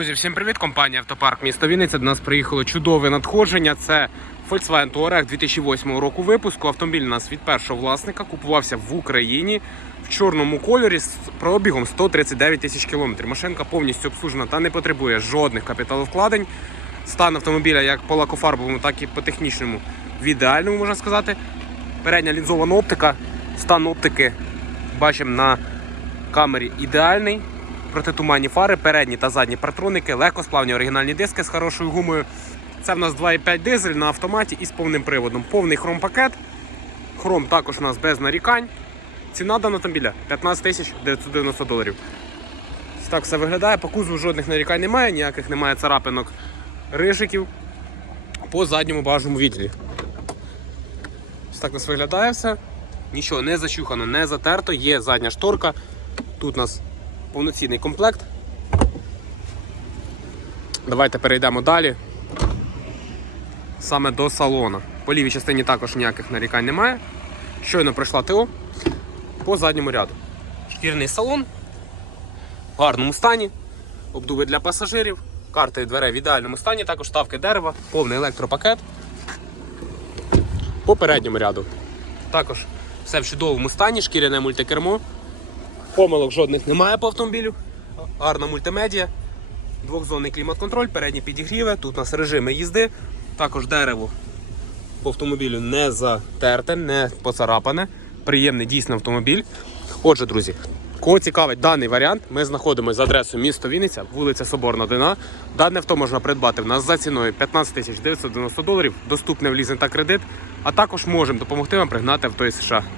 Друзі, всім привіт! Компанія Автопарк місто Вінниця. До нас приїхало чудове надходження. Це Volkswagen Touareg 2008 року випуску. Автомобіль у нас від першого власника купувався в Україні в чорному кольорі з пробігом 139 тисяч кілометрів. Машинка повністю обслужена та не потребує жодних капіталовкладень. Стан автомобіля як по лакофарбовому, так і по технічному в ідеальному можна сказати. Передня лінзована оптика, стан оптики бачимо на камері ідеальний. Протитуманні фари, передні та задні партроники, легкосплавні оригінальні диски з хорошою гумою. Це в нас 2,5 дизель на автоматі із повним приводом. Повний хром-пакет. Хром також у нас без нарікань. Ціна даного автомобіля 15 тисяч 990 доларів. Так все виглядає. По кузову жодних нарікань немає, ніяких немає царапинок рижиків по задньому багажному відділі. Ось так у нас виглядає все. Нічого не зачухано, не затерто, є задня шторка. Тут у нас повноцінний комплект. Давайте перейдемо далі. Саме до салона. По лівій частині також ніяких нарікань немає. Щойно пройшла ТО по задньому ряду. Шкірний салон в гарному стані, обдуви для пасажирів, карти дверей в ідеальному стані, також ставки дерева, повний електропакет. По передньому ряду. Також все в чудовому стані, шкіряне мультикермо. Помилок жодних немає по автомобілю. Гарна мультимедіа. Двохзонний клімат-контроль, передні підігріви. Тут у нас режими їзди. Також дерево по автомобілю не затерте, не поцарапане. Приємний дійсно автомобіль. Отже, друзі, кого цікавить даний варіант, ми знаходимося за адресою місто Вінниця, вулиця Соборна 1. Дане авто можна придбати в нас за ціною 15 тисяч 990 доларів, доступне в лізинг та кредит, а також можемо допомогти вам пригнати авто із США.